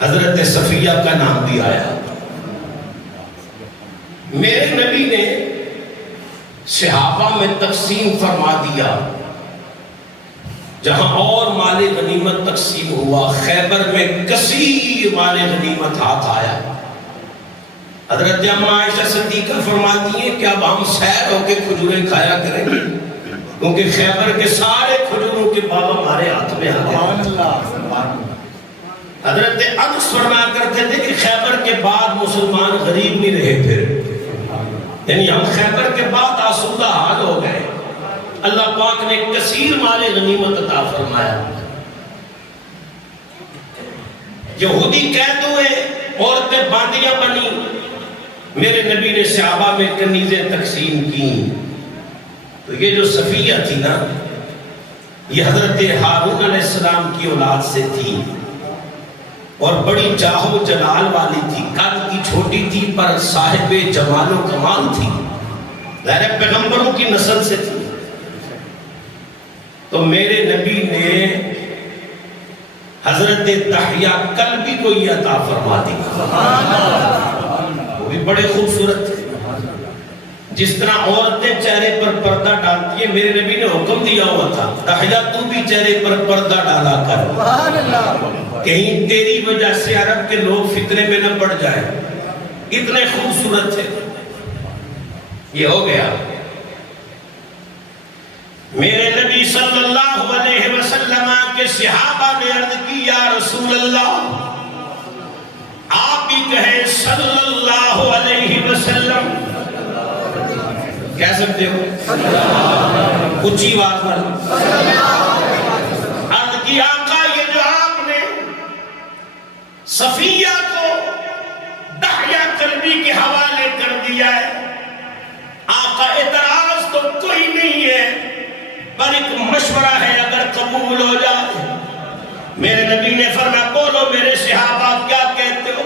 حضرت صفیہ کا نام بھی آیا. میرے نبی نے صحابہ میں تقسیم فرما دیا. جہاں اور مال غنیمت تقسیم ہوا، خیبر میں کثیر مال غنیمت ہاتھ آیا. حضرت اماں عائشہ صدیقہ فرماتی ہیں کہ اب ہم سیر ہو کے کھجوریں کھایا کریں گے، کیونکہ خیبر کے سارے کھجوروں کے باغ ہمارے ہاتھ میں آ گئے. حضرت انس فرما کرتے تھے کہ خیبر کے بعد مسلمان غریب نہیں رہے پھر، یعنی ہم خیبر کے بعد آسودہ حال ہو گئے. اللہ پاک نے کثیر مال غنیمت عطا فرمایا. یہودی قید ہوئے، عورتیں باندیاں بنی. میرے نبی نے صحابہ میں کنیزیں تقسیم کی. تو یہ جو صفیہ تھی نا، یہ حضرت ہارون علیہ السلام کی اولاد سے تھی اور بڑی جاہو جلال والی تھی. قد کی چھوٹی تھی پر صاحب جمال و کمال تھی. ظاہر پیغمبروں کی نسل سے تھی. تو میرے نبی نے حضرت دحیہ کلبی کو یہ عطا فرما دی. وہ بھی بڑے خوبصورت تھے. جس طرح عورتیں چہرے پر پردہ ڈالتی ہیں، میرے نبی نے حکم دیا ہوا تھا دحیہ تو بھی چہرے پر پردہ ڈالا کر، کہیں تیری وجہ سے عرب کے لوگ فتنے میں نہ پڑ جائیں. اتنے خوبصورت تھے. یہ ہو گیا. میرے نبی صلی اللہ علیہ وسلم کے صحابہ نے عرض کی یا رسول اللہ، آپ بھی کہیں صلی اللہ علیہ وسلم. کہہ سکتے ہو اونچی آواز میں؟ عرض کی آقا یہ جو آپ نے صفیہ کو دحیہ کلبی کے حوالے کر دیا ہے، آقا اعتراض تو کوئی نہیں ہے، پر ایک مشورہ ہے اگر قبول ہو جائے. میرے نبی نے فرمایا بولو میرے صحابہ کیا کہتے ہو؟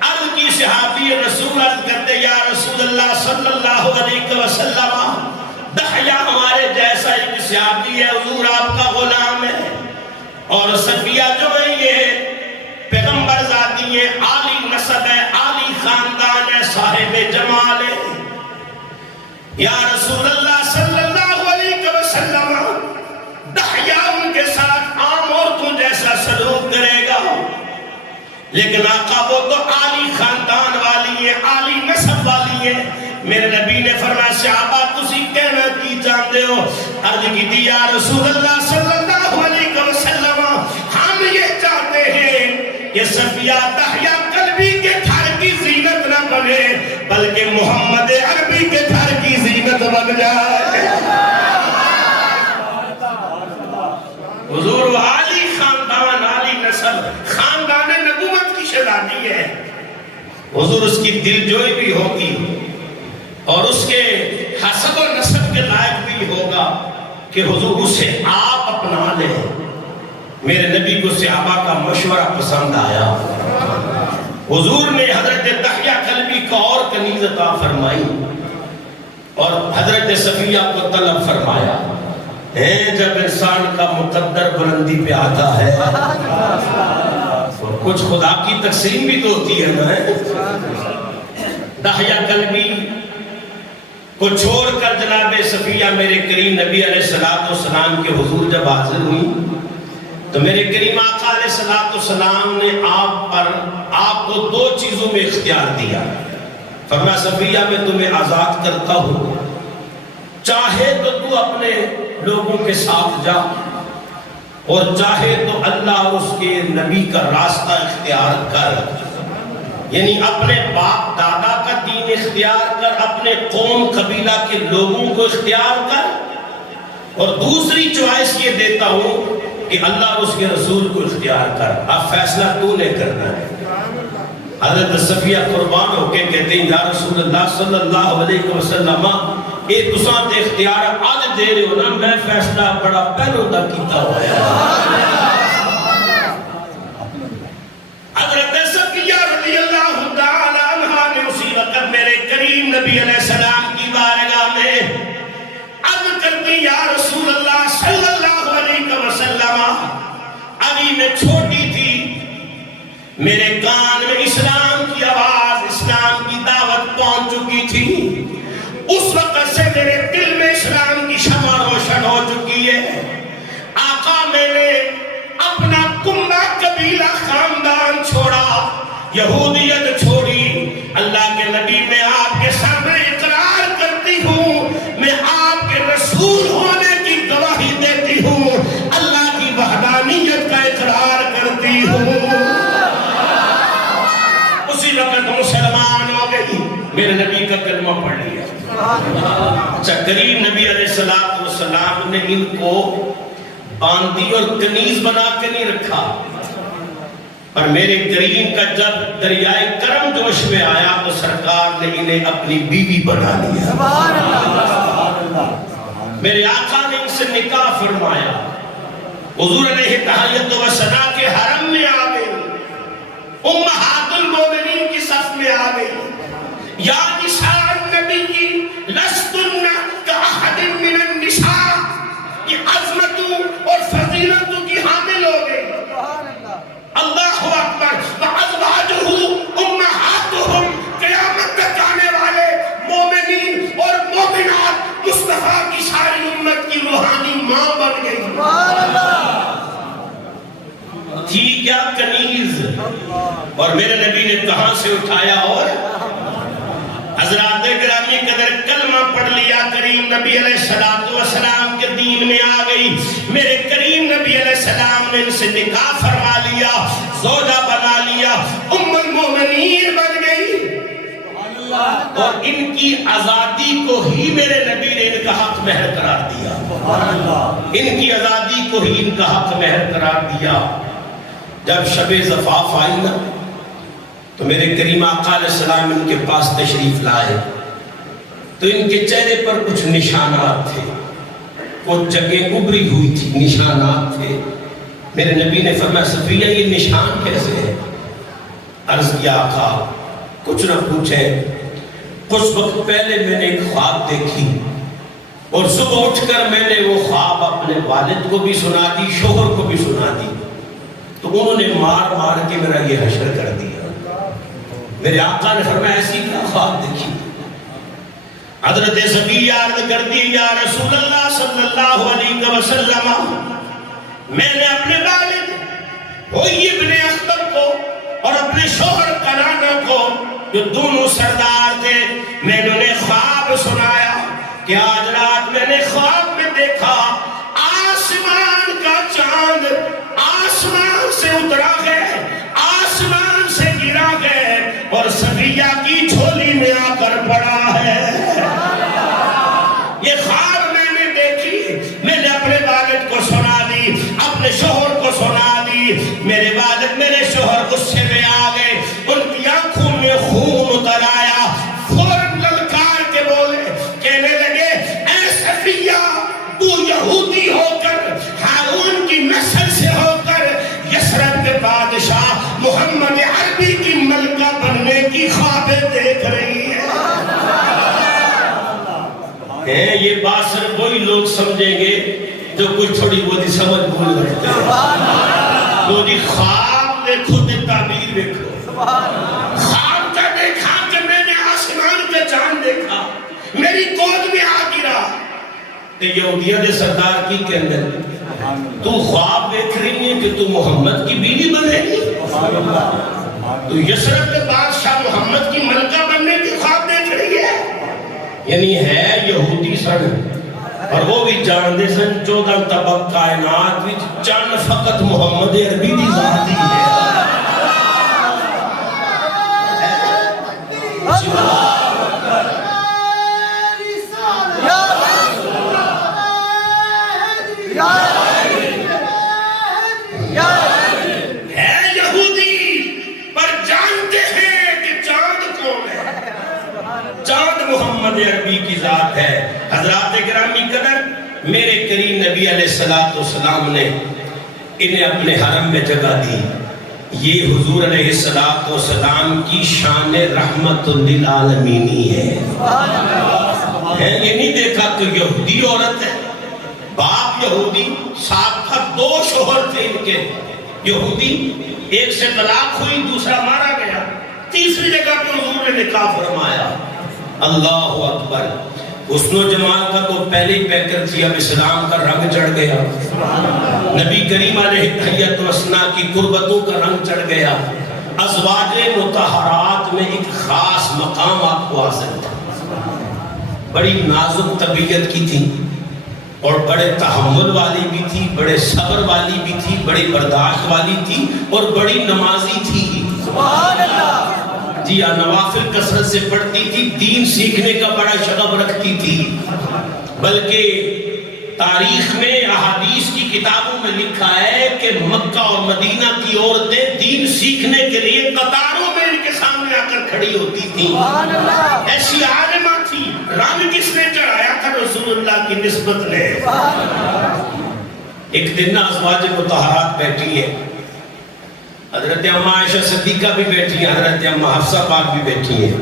عرض کی صحابی رسول عرض کرتے یا رسول اللہ صلی اللہ علیہ وسلم، دحیہ ہمارے جیسا ایک صحابی ہے، حضور آپ کا غلام ہے، اور صفیہ جو ہے یہ پیغمبر ذاتی ہے، عالی نسب ہے، عالی خاندان ہے، صاحب جمال ہے. یا رسول اللہ صلی اللہ علیہ وسلم، دحیہ ان کے ساتھ عام عورتوں جیسا سلوک کرے گا، لیکن آقا وہ تو عالی خاندان والی ہے، عالی نسب والی ہے. میرے نبی نے فرمایا صحابہ تسی کہنا کی چاہتے ہو؟ عرض کی دی یا رسول اللہ صلی اللہ علیہ وسلم، ہم یہ چاہتے ہیں کہ صفیہ دحیہ کلبی کے گھر کی زینت نہ بنے، بلکہ محمد عربی کے گھر کی زینت بن جائے. حضور عالی خاندان، عالی نسل، خاندان نبوت کی شہزادی ہے. حضور اس کی دلجوئی بھی ہوگی اور اس کے حسب و نسب کے لائق بھی ہوگا کہ حضور اسے آپ اپنا لیں. میرے نبی کو صحابہ کا مشورہ پسند آیا. حضور نے حضرت دحیہ کلبی کو اور کنیز عطا فرمائی اور حضرت صفیہ کو طلب فرمایا. جب انسان کا مقدر بلندی پہ آتا ہے کچھ خدا کی تقسیم بھی تو ہوتی ہے نا. دحیہ کلبی کو چھوڑ کر جناب صفیہ میرے کریم نبی علیہ السلام کے حضور جب حاضر ہوئی تو میرے کریم آقا علیہ السلام نے آپ کو دو چیزوں میں اختیار دیا. فرمایا صفیہ میں تمہیں آزاد کرتا ہوں، چاہے تو تو اپنے لوگوں کے ساتھ جا اور چاہے تو اللہ اور اس کے نبی کا راستہ اختیار کر، یعنی اپنے باپ دادا کا دین اختیار کر، اپنے قوم قبیلہ کے لوگوں کو اختیار کر، اور دوسری چوائس یہ دیتا ہوں کہ اللہ اور اس کے رسول کو اختیار کر. اب فیصلہ تو نے کرنا ہے. حضرت صفیہ قربان ہو کے کہتے ہیں یا رسول اللہ صلی اللہ علیہ وسلم، اے تساں تے اختیار آج دے رہے ہو نا، میں فیصلہ بڑا پہلو دا کیتا ہوا ہے. حضرت صفیہ رضی اللہ تعالی عنہا نے اسی وقت میرے کریم نبی علیہ السلام کی بارگاہ میں عرض کرتی یا رسول اللہ صلی اللہ علیہ وسلم، ابھی میں چھوٹی تھی میرے کان میں اسلام کی آواز، اسلام کی دعوت پہنچ چکی تھی، اس وقت سے میرے دل میں اسلام کی شمع روشن ہو چکی ہے۔ آقا میں نے اپنا کنبہ قبیلہ خاندان چھوڑا، یہودیت چھوڑی، اللہ کے نبی میں آپ کے سامنے اقرار کرتی ہوں، میں آپ کے رسول ہونے کی گواہی دیتی ہوں، اللہ کی وحدانیت کا اقرار کرتی ہوں۔ اسی وقت مسلمان ہو گئی، میرے نبی کا کلمہ پڑھ لیا۔ اچھا، کریم نبی علیہ السلام نے ان کو باندھی اور کنیز بنا کے نہیں رکھا، پر میرے کریم کا جب دریائے کرم جوش میں آیا تو سرکار نے انہیں اپنی بیوی بنا لیا۔ میرے آقا نے ان سے نکاح فرمایا، حضور علیہ تحیت و ثنا کے حرم میں آ گئے، امہات المومنین کی صف میں آ گئے۔ یا نساء النبی لستن کاحد من النساء، یہ عظمت اور فضیلت کی حامل ہو گئی۔ اللہ اکبر، وازواجہ امہاتہم، قیامت تک آنے والے مومنین اور مومنات مصطفیٰ کی ساری امت کی روحانی ماں بن گئی۔ تھی کیا کنیز، اور میرے نبی نے کہاں سے اٹھایا اور حضرات گرامی قدر کلمہ پڑھ لیا، کریم نبی علیہ السلام کے دین میں آ گئی۔ میرے کریم نبی علیہ السلام نے ان سے نکاح فرما لیا، زوجہ بنا لیا، ام المومنین بن گئی، اور ان کی آزادی کو ہی میرے نبی نے ان کا حق مہر قرار دیا۔ ان کی آزادی کو ہی ان کا حق مہر قرار دیا۔ جب شب زفاف آئی نا تو میرے کریم آقا علیہ السلام ان کے پاس تشریف لائے تو ان کے چہرے پر کچھ نشانات تھے، کچھ جگہ ابری ہوئی تھی، نشانات تھے۔ میرے نبی نے فرمایا صفیہ یہ نشان کیسے ہے؟ عرض کیا آقا کچھ نہ پوچھیں، کچھ وقت پہلے میں نے ایک خواب دیکھی اور صبح اٹھ کر میں نے وہ خواب اپنے والد کو بھی سنا دی، شوہر کو بھی سنا دی، تو انہوں نے مار مار کے میرا یہ حشر کر دیا۔ میرے آقا نے فرمایا ایسی کیا خواب دیکھی؟ حضرت صفیہ عرض کرتی یا رسول اللہ صلی اللہ علیہ وسلم، میں نے اپنے والد ہوئی ابن اختر کو اور اپنے شوہر کنانہ کو جو دونوں سردار تھے، میں نے انہیں خواب سنایا کہ آج رات میں نے خواب میں دیکھا آسمان کا چاند آسمان سے اترا گئے، آسمان سے گرا گئے اور صفیہ کی جھولی میں آ کر پڑا ہے۔ یہ خواب میں نے دیکھی، میں نے اپنے والد کو سنا دی، اپنے شوہر کو سنا دی۔ میرے والد میرے شوہر غصے میں آ گئے، ان کی آنکھوں میں خون اتر آیا، فوراً للکار کے بولے، کہنے لگے اے صفیہ تو یہودی ہو کر، ہارون کی نسل سے ہو کر یثرب کے بادشاہ محمد عربی کی ملکہ بننے کی خوابیں دیکھ رہی ہے۔ یہ بات صرف وہی لوگ سمجھیں گے جو کچھ تھوڑی بہت سمجھ بھول رکھتے ہیں۔ تو جی خواب دیکھو تے تعبیر دیکھو۔ خواب کا دیکھا کہ میں نے آسمان پہ چاند دیکھا، میری گود میں آ گرا۔ یہودیت سردار کی کے اندر تو خواب دیکھ رہی ہے کہ تو محمد کی بیوی بنے گی، تو یثرب کے بادشاہ محمد کی ملکہ بننے کی خواب دیکھ رہی ہے۔ یعنی ہے یہودی سن، اور وہ بھی جاندے سن 14 طبق کائنات وچ چند فقط محمد عربی دی ذات ہی ہے۔ محمد عربی کی ذات ہے۔ حضرات گرامی قدر، میرے کریم نبی علیہ السلام نے انہیں اپنے حرم میں جگہ دی۔ یہ حضور علیہ السلام کی شان رحمت للعالمینی ہے۔ یہ نہیں دیکھا کہ یہودی عورت ہے، باپ یہودی، ساتھ تھا 2 شوہر تھے ان کے، یہودی، ایک سے طلاق ہوئی، دوسرا مارا گیا، تیسری جگہ پہ حضور نے نکاح فرمایا۔ اللہ اکبر، حسن و جمال کا تو پہلے ہی پیکر تھی، اب اسلام کا رنگ چڑھ گیا، نبی کریم علیہ تحیت و اسنا کی قربتوں کا رنگ چڑھ گیا، ازواج مطہرات میں ایک خاص مقام آپ کو حاصل تھا۔ بڑی نازک طبیعت کی تھی اور بڑے تحمل والی بھی تھی، بڑے صبر والی بھی تھی، بڑی برداشت والی تھی اور بڑی نمازی تھی۔ سبحان اللہ، جی ہاں، نوافل کثرت سے پڑھتی تھی، دین سیکھنے کا بڑا شغف رکھتی تھی، بلکہ تاریخ میں احادیث کی کتابوں میں لکھا ہے کہ مکہ اور مدینہ کی عورتیں دین سیکھنے کے لیے قطاروں میں ان کے سامنے آ کر کھڑی ہوتی تھی۔ ایسی عالمہ تھی، رنگ کس نے چڑھایا تھا؟ رسول اللہ کی نسبت نے۔ ایک دن ازواج مطہرات بیٹھی ہے، حضرت اماں عائشہ صدیقہ بھی بیٹھی ہیں، حضرت اماں حفصہ پاک بھی بیٹھی ہیں،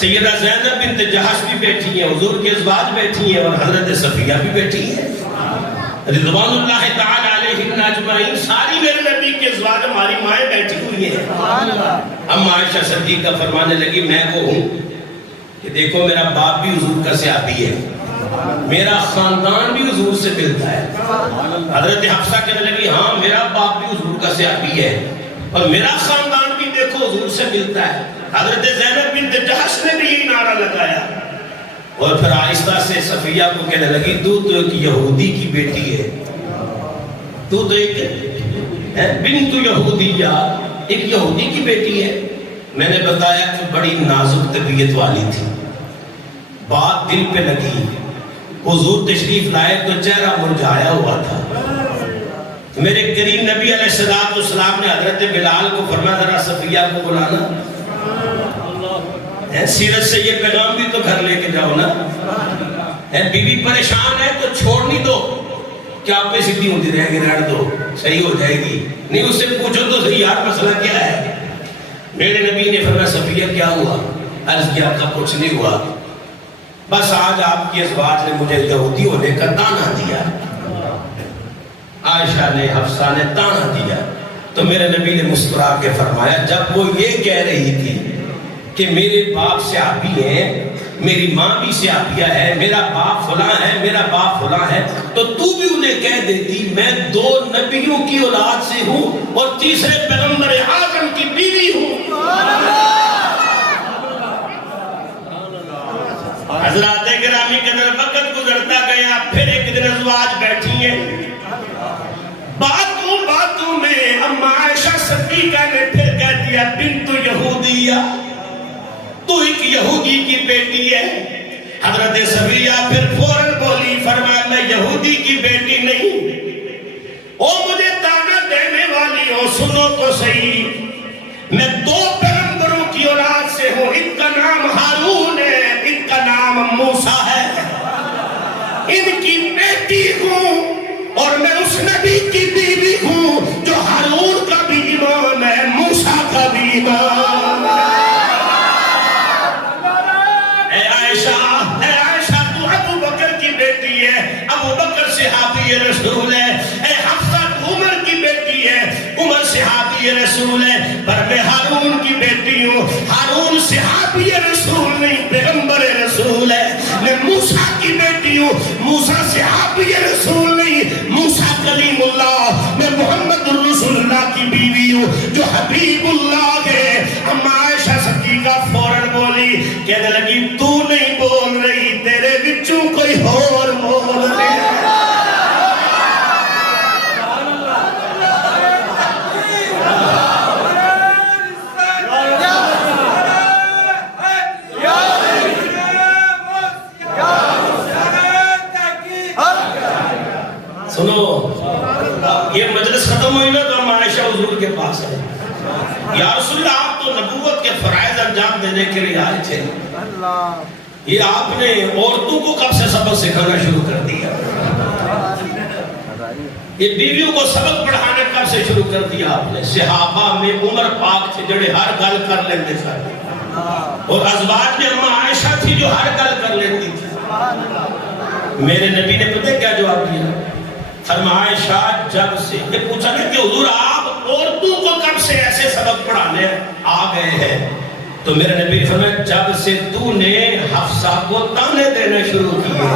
سیدہ زینب بنت جہش بھی بیٹھی ہیں، حضور کے ازواج بیٹھی ہیں اور حضرت صفیہ بھی بیٹھی ہیں رضوان اللہ تعالی علیہن اجمعین۔ ساری میرے نبی کے ازواج ہماری مائیں بیٹھی ہوئی ہیں۔ اماں عائشہ صدیقہ فرمانے لگی، میں وہ ہوں کہ دیکھو میرا باپ بھی حضور کا صحابی ہے، میرا خاندان بھی حضور سے ملتا ہے۔ حضرت حفصہ کہنے لگی، ہاں میرا باپ بھی حضور کا صحابی ہے اور میرا خاندان بھی دیکھو حضور سے ملتا ہے۔ حضرت زینب بنت جہش نے بھی یہ نعرہ لگایا اور پھر آہستہ سے صفیہ کو کہنے لگی، تو ایک یہودی کی بیٹی ہے، تو ایک بنت یہودیہ، ایک یہودی کی بیٹی ہے۔ میں نے بتایا کہ بڑی نازک طبیعت والی تھی، بات دل پہ لگی، حضور تشریف لائے تو چہرہ مرجھایا ہوا تھا۔ میرے کریم نبی علیہ السلام نے حضرت بلال کو فرمایا، ذرا صفیہ کو بلانا، سیرت سے یہ پیغام بھی تو گھر لے کے جاؤ نا، بیوی پریشان ہے تو چھوڑ نہیں دو، کیا آپ پہ سیدھی ہوتی رہے گی، رہنے دو، صحیح ہو جائے گی، نہیں اس سے پوچھو تو صحیح، یار مسئلہ کیا ہے؟ میرے نبی نے فرمایا، صفیہ کیا ہوا؟ عرض کیا کا کچھ نہیں ہوا، بس آج آپ کی ازواج نے مجھے یہودی ہونے کا تانا دیا۔ عائشہ نے، حفصہ نے تانا دیا تو میرے نبی نے مسکرا کے فرمایا، جب وہ یہ کہہ رہی تھی کہ میرے باپ صحابی ہیں، میری ماں بھی صحابیہ ہے، میرا باپ فلاں ہے، میرا باپ فلاں ہے، تو تو بھی انہیں کہہ دیتی میں 2 نبیوں کی اولاد سے ہوں اور تیسرے پیغمبر اعظم کی بیوی ہوں۔ حضرات گرامی کے در وقت گزرتا گیا، پھر ایک دن ازواج بیٹھی ہیں، باتوں میں اماں عائشہ صدیقہ نے پھر کہہ دیا، بنت یہودیہ، تو ایک یہودی کی بیٹی ہے۔ حضرت صفیہ پھر فوراً بولی، فرمایا میں یہودی کی بیٹی نہیں، او مجھے تانا دینے والی ہو، سنو تو صحیح، میں 2 پیغمبروں کی اولاد سے ہوں، ان کا نام ہارون ہے، ان کا نام موسیٰ ہے، ان کی بیٹی ہوں اور میں اس نبی کی بیوی ہوں جو ہارون کا بھی امام ہے، موسیٰ کا بھی امام ہے۔ اے عائشہ تو ابو بکر کی بیٹی ہے، ابو بکر صحابی رسول ہے، اے حفصہ تو عمر کی بیٹی ہے، عمر صحابی رسول ہے، پر میں ہارون کی بیٹی ہوں، ہارون صحابی رسول نہیں پیغمبر رسول ہے، میں موسیٰ کی بیٹی ہوں، موسیٰ صحابی رسول نہیں، موسیٰ کلیم اللہ، میں محمد الرسول اللہ کی بیوی ہوں جو حبیب اللہ ہے۔ اماں عائشہ صدیقہ فوراً بولی، کہنے لگی تو نہیں بول رہی، تیرے بچوں کوئی اور بول رہی ہے۔ سنو، یہ مجلس ختم ہوئی نا تو ہم عائشہ حضور کے پاس ہے، یا رسول اللہ آپ تو نبوت کے فرائض انجام دینے کے لیے آئے تھے، یہ آپ نے عورتوں کو کب سے سبق سکھانا شروع کر دیا؟ یہ بیویوں کو سبق پڑھانے کب سے شروع کر دیا آپ نے؟ صحابہ میں عمر پاک تھے جڑے ہر گل کر لیتے تھے، اور ازواج میں اماں عائشہ تھی جو ہر گل کر لیتی تھی۔ میرے نبی نے پتہ کیا جواب دیا؟ فرمایا عائشہ جب سے یہ پوچھا کہ حضور آپ عورتوں کو کب سے ایسے سبق پڑھانے آ گئے ہیں؟ تو میرے نبی فرمایا جب سے تو نے حفصہ کو تانے دینے شروع کیے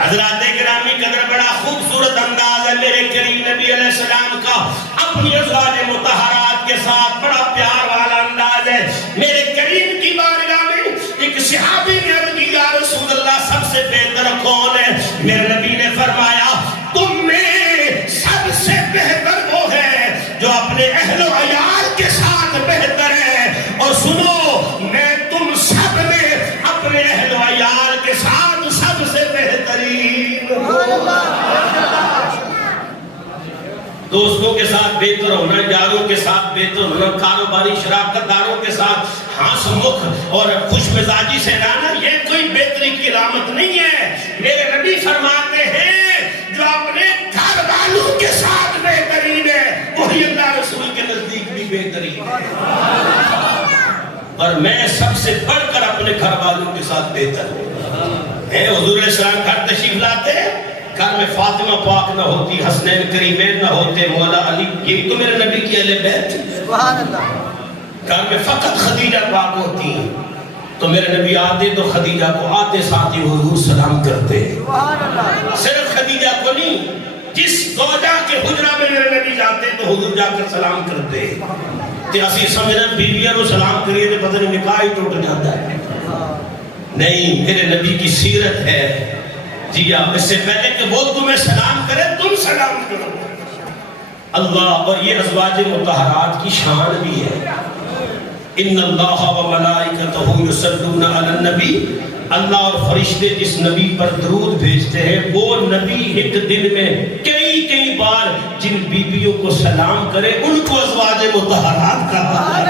حضرات گرامی قدر بڑا خوبصورت انداز ہے میرے کریم نبی علیہ السلام کا اپنی ازواج مطہرات کے ساتھ بڑا پیار والا انداز ہے میرے کریم کی بارگاہ میں ایک صحابی نے عرض کی یا رسول اللہ سب سے بہتر کون ہے؟ میرے نبی نے فرمایا تم میں سب سے بہتر وہ ہے جو اپنے اہل و عیال کے ساتھ بہتر ہے اور سنو میں تم سب میں اپنے اہل و عیال کے ساتھ سب سے بہترین دوستوں کے ساتھ بہتر ہونا یاروں کے ساتھ بہتر ہونا کاروباری شراکت داروں کے ساتھ ہنس مکھ اور خوش مزاجی سے رہنا یہ کوئی بہتری کی علامت نہیں ہے میرے نبی فرماتے ہیں جو اپنے گھر والوں کے ساتھ بہترین ہے وہی اللہ رسول کے نزدیک بھی بہترین ہے اور میں سب سے بڑھ کر اپنے گھر والوں کے ساتھ بہتر ہوں حضور علیہ السلام گھر تشریف لاتے گھر میں فاطمہ پاک نہ ہوتی حسنین کریمین نہ ہوتے مولا علی یہ تو میرے نبی کی اہل بیت سبحان اللہ گھر میں فقط خدیجہ پاک ہوتی تو میرے نبی آتے تو خدیجہ کو آتے ساتھ ہی حضور سلام کرتے سبحان اللہ صرف خدیجہ کو نہیں جس زوجہ کے حجرہ میں میرے نبی جاتے تو حضور جا کر سلام کرتے کہ اسی سمجھنا بیویاں کو سلام کریے تو پتہ نہیں نکاح ہی ٹوٹ جاتا ہے نہیں میرے نبی کی سیرت ہے جی آپ اس سے پہلے کہ وہ تمہیں سلام کرے تم سلام کرو اللہ اور یہ ازواج مطہرات کی شان بھی ہے ان اللہ و ملائکتہ یصلون علی النبی اللہ اور فرشتے جس نبی پر درود بھیجتے ہیں وہ نبی ایک دن میں کئی بار جن بیویوں کو سلام کرے ان کو ازواج مطہرات کا